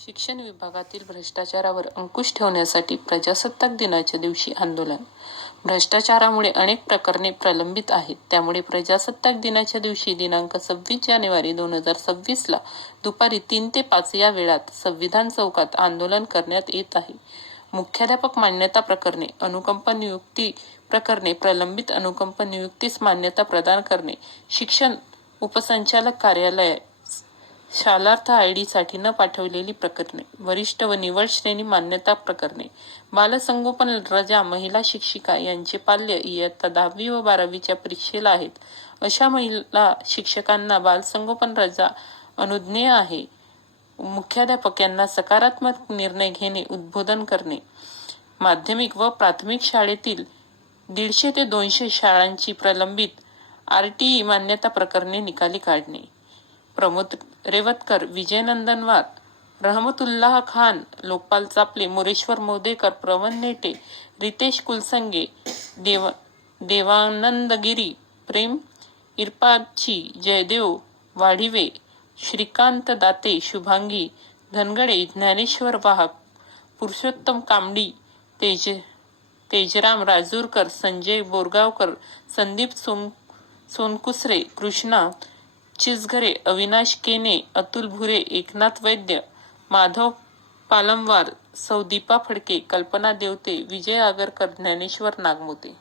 शिक्षण विभागातील भ्रष्टाचारावर अंकुश ठेवण्यासाठी प्रजासत्ताक दिनाच्या दिवशी आंदोलन. भ्रष्टाचारामुळे अनेक प्रकरणे प्रलंबित आहेत. त्यामुळे प्रजासत्ताक दिनाच्या दिवशी दिनांक 26 जानेवारी 2026 ला दुपारी 3 ते 5 या वेळात संविधान चौकात आंदोलन करण्यात येत आहे. मुख्याध्यापक मान्यता प्रकरणे, अनुकंपा नियुक्ती प्रकरणे, प्रलंबित अनुकंपा नियुक्तीस मान्यता प्रदान करणे, शिक्षण उपसंचालक कार्यालयास शालार्थ आयडी साठी न पाठविलेली प्रकरणे, वरिष्ठ व निवड श्रेणी मान्यता प्रकरणे, बालसंगोपन रजा महिला शिक्षिका यांचे पाल्य इयत्ता 10वी व 12वीच्या परीक्षेला आहेत अशा महिला शिक्षकांना बालसंगोपन रजा अनुज्ञेय आहे. मुख्याध्यापक यांना सकारात्मक निर्णय घेणे, उद्बोधन करणे. माध्यमिक व प्राथमिक शाळेतील 150 ते 200 शाळांची प्रलंबित RTE मान्यता प्रकरणे निकाली काढणे. प्रमोद रेवतकर, विजय नंदनवार, रहमतुल्लाह खान, लोकपाल चापले, मोरेश्वर मोदेकर, प्रवन नेटे, रितेश कुलसंगे, देवानंद गिरी, प्रेम इरपाची, जयदेव वाढिवे, श्रीकांत दाते, शुभांगी धनगडे, ज्ञानेश्वर वाहक, पुरुषोत्तम कामडी, तेजराम राजूरकर, संजय बोरगावकर, संदीप सोनकुसरे, कृष्णा चिचघरे, अविनाश केने, अतुल भुरे, एकनाथ वैद्य, माधव पालमवार, सौ दीपा फडके, कल्पना देवते, विजय आगरकर, ज्ञानेश्वर नागमोते.